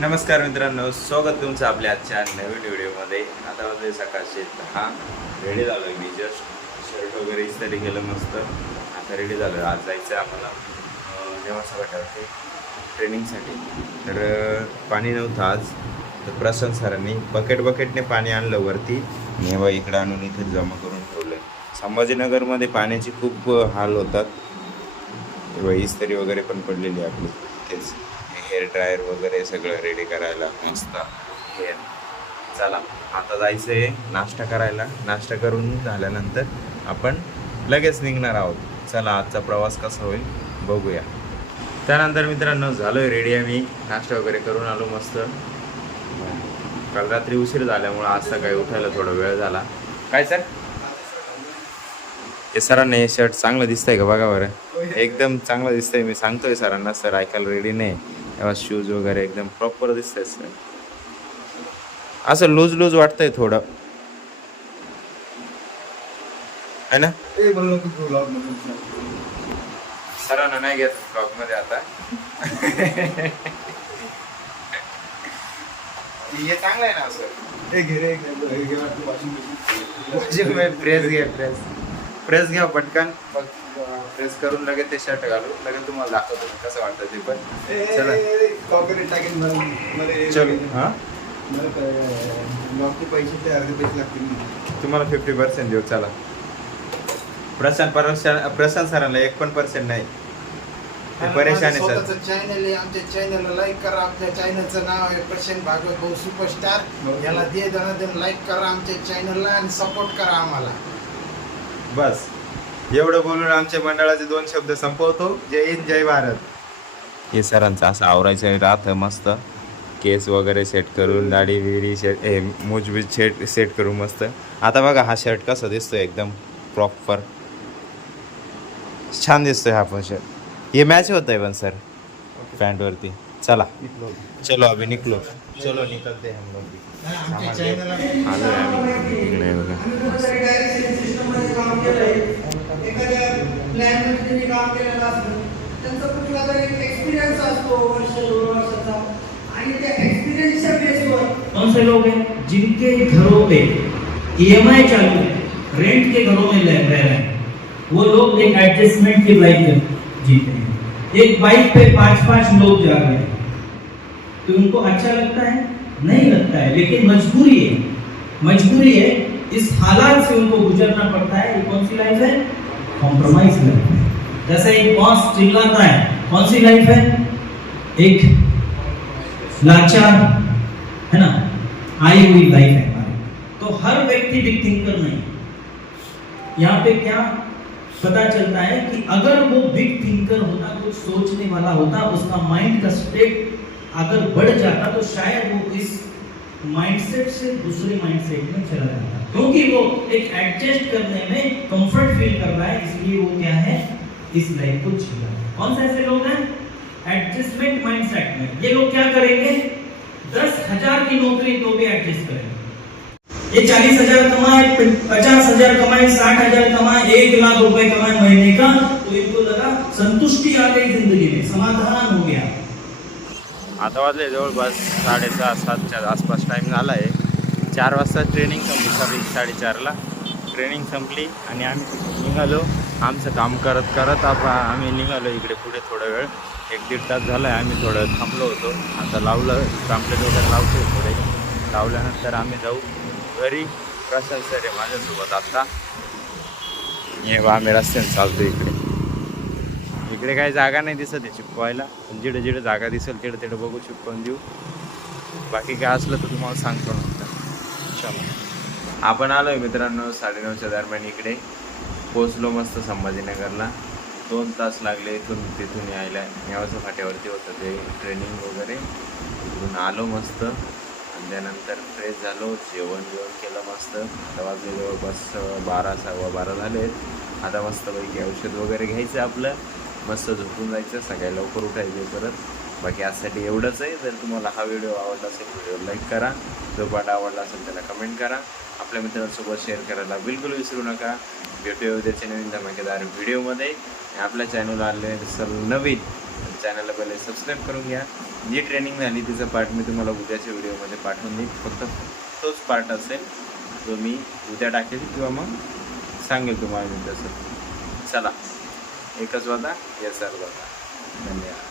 नमस्कार मित्रांनो, स्वागत तुमचं आपल्या आजच्या नवीन व्हिडिओमध्ये. आता वाजले सकाळचे 10. रेडी झालो आहे मी. जस्ट शर्ट वगैरे इस्त्री केलं मस्त. आता रेडी झालो आहे. आज जायचं आहे आम्हाला नेवासा घाटावरती ट्रेनिंगसाठी. तर पाणी नव्हतं आज, तर प्रशांत सरांनी बकेटने पाणी आणलं वरती आणि बघा इकडं आणून इथे जमा करून ठेवलं आहे. संभाजीनगरमध्ये पाण्याची खूप हाल होतात. तेव्हा इस्त्री वगैरे पण पडलेली आपली तेच. हेअर ड्रायर वगैरे सगळं रेडी करायला मस्त हेअर. चला आता जायचं आहे नाश्ता करायला. नाश्ता करून झाल्यानंतर आपण लगेच निघणार आहोत. चला आजचा प्रवास कसा होईल बघूया. त्यानंतर मित्रांनो झालो आहे रेडी. आम्ही नाश्ता वगैरे करून आलो मस्त. काल रात्री उशीर झाल्यामुळं आज सकाळी उठायला थोडा वेळ झाला. काय सर हे सरांना हे शर्ट चांगलं दिसतंय का बघा बरं. एकदम चांगलं दिसतंय. मी सांगतोय सरांना, सर ऐकायला रेडी नाही. तेव्हा शूज वगैरे एकदम प्रॉपर दिसतंय सर. असं लूज वाटतंय थोडं है ना. सरांना नाही घेत ब्लॉग मध्ये आता. हे चांगलं आहे ना असं. प्रेस घ्या पटकन. प्रेस करून लगेच ते शर्ट घालू. लगेच तुम्हाला दाखवतो कसं वाटतं ते पण. चला चलो. हां पैसे अर्धे पैसे लागतील. तुम्हाला 50% देऊ. चला प्रशांत सरांना 1% नाही. ते परेशान आहे सर. चॅनल आहे, आमच्या चॅनलला लाईक करा. आपल्या चॅनलचं नाव आहे प्रशांत भागवत भाऊ सुपरस्टार. याला दे लाईक करा आमच्या चॅनलला आणि सपोर्ट करा आम्हाला. बस एवढं बोलून आमच्या मंडळाचे 2 शब्द संपवतो. जय हिंद जय भारत. हे सरांचं असं आवरायचं राहतं मस्त. केस वगैरे सेट करून, दाढी बिडी मूज सेट करून मस्त. आता बघा हा शर्ट कसा दिसतोय एकदम प्रॉपर छान दिसतोय हा पण शर्ट. हे मॅच होत आहे पण सर पॅन्टवरती. चला चलो अभि निकलो. चलो निकलते हम लोग भी. आलोय आम्ही इकडे बघा. कौन से लोग हैं जिनके घरों पे EMI चालू है, रेंट के घरों में रह रहे हैं, वो लोग एक एडजस्टमेंट की लाइफ जीते हैं. एक बाइक पे 5-5 लोग जा रहे हैं तो उनको अच्छा लगता है? नहीं लगता है, लेकिन मजबूरी है. इस हालात से उनको गुजरना पड़ता है. ये कौन सी लाइफ है? कॉम्प्रोमाइज लाइफ है. जैसे एक बॉस चिल्लाता है, कौन सी लाइफ है? एक लाचार है ना, आई हुई लाइफ है हमारी. तो हर व्यक्ति बिग थिंकर नहीं. यहाँ पे क्या पता चलता है कि अगर वो बिग थिंकर होता, कुछ सोचने वाला होता, उसका माइंड का स्टेट अगर बढ़ जाता तो शायद वो इस माइंडसेट से दूसरे माइंडसेट में चला जाता. क्योंकि वो एक एडजस्ट करने में कंफर्ट फील कर रहा है, इसलिए वो क्या है, इस लाइफ को जी रहा है. कौन से ऐसे लोग हैं एडजस्टमेंट माइंडसेट में? ये लोग क्या करेंगे, 10,000 की नौकरी तो भी एडजस्ट करेंगे. ये 40,000 कमाए, 50,000 कमाए, 60,000 कमाए, 1 लाख रुपए कमाए महीने का, तो इनको लगा संतुष्टि आ गई जिंदगी में, समाधान हो गया. आता वाजले जवळपास 6:30-7च्या आसपास टाईम झाला आहे. 4 वाजता ट्रेनिंग संपली. 4:30ला ट्रेनिंग संपली आणि आम्ही निघालो. आमचं काम करत आम्ही निघालो इकडे पुढे. थोडा वेळ 1-1.5 तास झाला आहे आम्ही थोडं थांबलो होतो. आता लावलं पॅम्पलेट वगैरे लावतो थोडे. लावल्यानंतर आम्ही जाऊ घरी. प्रशांत सर आहे माझ्यासोबत. आत्ता हे आम्ही रस्त्याने चालतो इकडे काही जागा नाही दिसत आहे चिपकवायला. जिडे जागा दिसेल तिकडे बघू चिपकवून देऊ. बाकी काय असलं तर तुम्हाला सांगतो नंतर. चला आपण आलो आहे मित्रांनो 9:30च्या दरम्यान इकडे पोचलो मस्त संभाजीनगरला. 2 तास लागले तिथून यायला. नेवासा फाट्यावरती होतं ते ट्रेनिंग वगैरे. तिकडून आलो मस्त आणि त्यानंतर फ्रेश झालो. जेवण केलं मस्त. आता वाजले जवळपास 12-12:15 झालेत. आता मस्तपैकी औषध वगैरे घ्यायचं आपलं. मस्त झोपून जायचं. सकाळी लवकर उठायचं परत. बाकी आजसाठी एवढंच आहे. जर तुम्हाला हा व्हिडिओ आवडला असेल व्हिडिओ लाईक करा. जो पाठ आवडला असेल त्याला कमेंट करा. आपल्या मित्रांसोबत शेअर करायला बिलकुल विसरू नका. भेटूया उद्याच्या नवीन धमाकेदार व्हिडिओमध्ये. आपल्या चॅनलला आले नवीन चॅनलला पहिले सबस्क्राईब करून घ्या. जी ट्रेनिंग झाली तिचा पार्ट मी तुम्हाला उद्याच्या व्हिडिओमध्ये पाठवून देईन. फक्त तोच पार्ट असेल जो मी उद्या टाकेल किंवा मग सांगेल तुम्हाला मी तसं. चला एकच वादा या सर्व धन्यवाद.